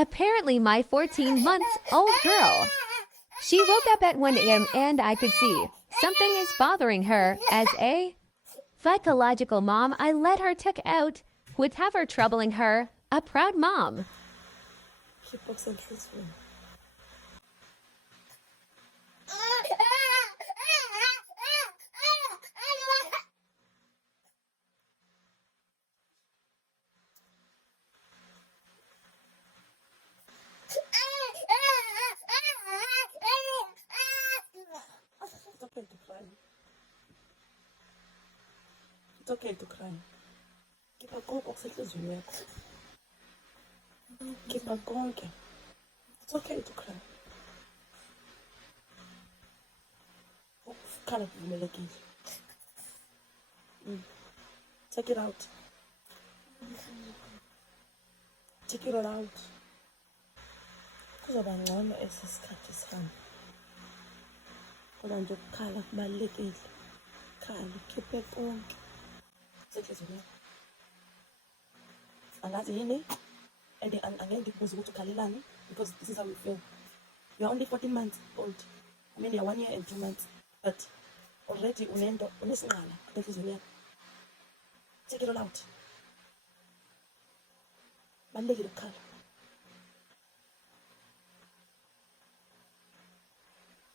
Apparently my 14-month-old girl. She woke up at 1 a.m. and I could see something is bothering her. As a psychological mom, I let her check out whatever troubling her. A proud mom. It's okay to cry. Keep a go box enhliziyweni. Keep a konke. It's okay to cry. Ukukhala kuvumelekile. Take it out. Take it all out. Kuzoba ngcono esisikhathi sihamba. Kodwa nje ukukhala kubalulekile. Khala, khiphe konke. Senhliziyweni. Angazi yini? And angeke ngikubuze ukuthi ukhalelani because this is how you feel. You are only 14 months old. I mean, you're 1 year and 2 months. But already unesinqala enhliziyweni yakho. Take it all out. Balulekile ukukhala.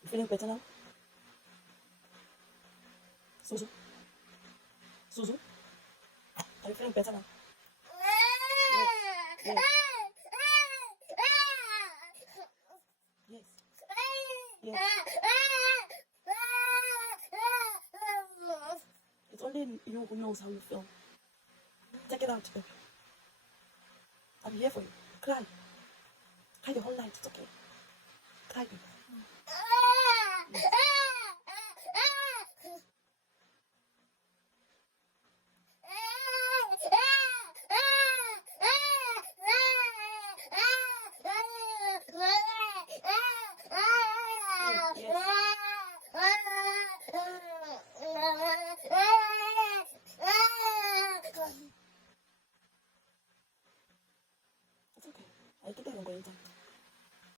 You feeling better now? Suzu? Suzu? Are you feeling better now? Yes. Yes. Yes. It's only you who knows how you feel. Take it out, baby. I'm here for you. Cry. Cry your whole night. It's okay. Cry, baby. Yes. It's okay. I keep it going.